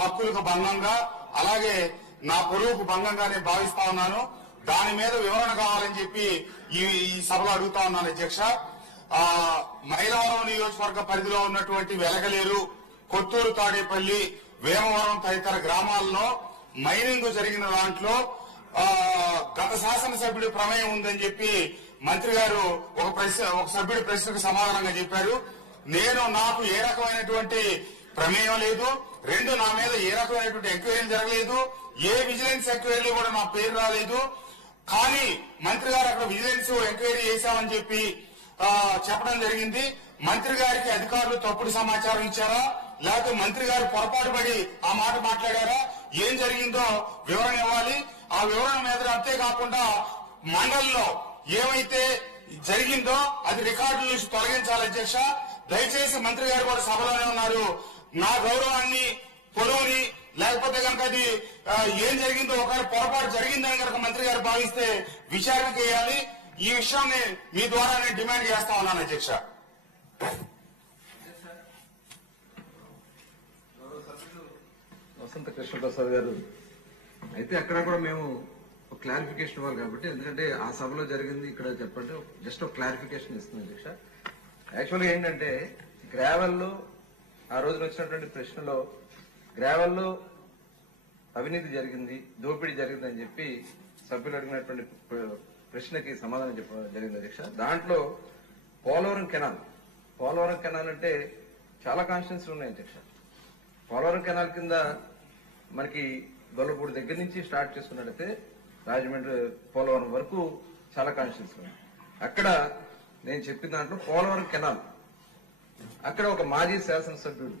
హక్కులకు భంగంగా అలాగే నా పొరుగుకు భంగంగా నేను భావిస్తా ఉన్నాను. దాని మీద వివరణ కావాలని చెప్పి ఈ సభలో అడుగుతా ఉన్నాను అధ్యక్ష. మైలవరం నియోజకవర్గ పరిధిలో ఉన్నటువంటి వెలగలేరు, కొత్తూరు, తాడేపల్లి, వేమవరం తదితర గ్రామాల్లో మైనింగ్ జరిగిన దాంట్లో గత శాసనసభ్యుడి ప్రమేయం ఉందని చెప్పి మంత్రి గారు ఒక సభ్యుడి ప్రశ్నకు సమాధానంగా చెప్పారు. నాకు ఏ రకమైనటువంటి ప్రమేయం లేదు. రెండు, నా మీద ఏ రకమైనటువంటి ఎంక్వైరీ జరగలేదు. ఏ విజిలెన్స్ ఎంక్వైరీ కూడా నా పేరు రాలేదు. కానీ మంత్రి గారు అక్కడ విజిలెన్స్ ఎంక్వైరీ చేశామని చెప్పి చెప్పడం జరిగింది. మంత్రి గారికి అధికారులు తప్పుడు సమాచారం ఇచ్చారా, లేకపోతే మంత్రి గారు పొరపాటు పడి ఆ మాట మాట్లాడారా, ఏం జరిగిందో వివరణ ఇవ్వాలి. ఆ వివరణ మీద అంతేకాకుండా మండలిలో ఏమైతే జరిగిందో అది రికార్డుల నుంచి తొలగించాలి అధ్యక్ష. దయచేసి మంత్రి గారు కూడా సభలోనే ఉన్నారు. నా గౌరవాన్ని, పొడవుని, లేకపోతే కనుక అది ఏం జరిగిందో ఒకవేళ పొరపాటు జరిగిందని కనుక మంత్రి గారు భావిస్తే విచారణ చేయాలి. ఈ విషయాన్ని మీ ద్వారా నేను డిమాండ్ చేస్తా ఉన్నాను అధ్యక్ష. వసంత కృష్ణప్రసాద్ గారు అయితే అక్కడ కూడా మేము ఒక క్లారిఫికేషన్ ఇవ్వాలి కాబట్టి, ఎందుకంటే ఆ సభలో జరిగింది ఇక్కడ చెప్పండి, జస్ట్ ఒక క్లారిఫికేషన్ ఇస్తుంది అధ్యక్ష. యాక్చువల్గా ఏంటంటే గ్రావెల్లో ఆ రోజున వచ్చినటువంటి ప్రశ్నలో గ్రావెల్లో అవినీతి జరిగింది, దోపిడీ జరిగిందని చెప్పి సభ్యులు అడిగినటువంటి ప్రశ్నకి సమాధానం చెప్పడం జరిగింది అధ్యక్ష. దాంట్లో పోలవరం కెనాల్ అంటే చాలా కాన్స్టిట్యున్సీలు ఉన్నాయి అధ్యక్ష. పోలవరం కెనాల్ కింద మనకి గొల్లపూడి దగ్గర నుంచి స్టార్ట్ చేసుకున్నట్టయితే రాజమండ్రి పోలవరం వరకు చాలా కాన్స్టిట్యున్సీలు ఉన్నాయి. అక్కడ నేను చెప్పిన దాంట్లో పోలవరం కెనాల్ అక్కడ ఒక మాజీ శాసనసభ్యుడు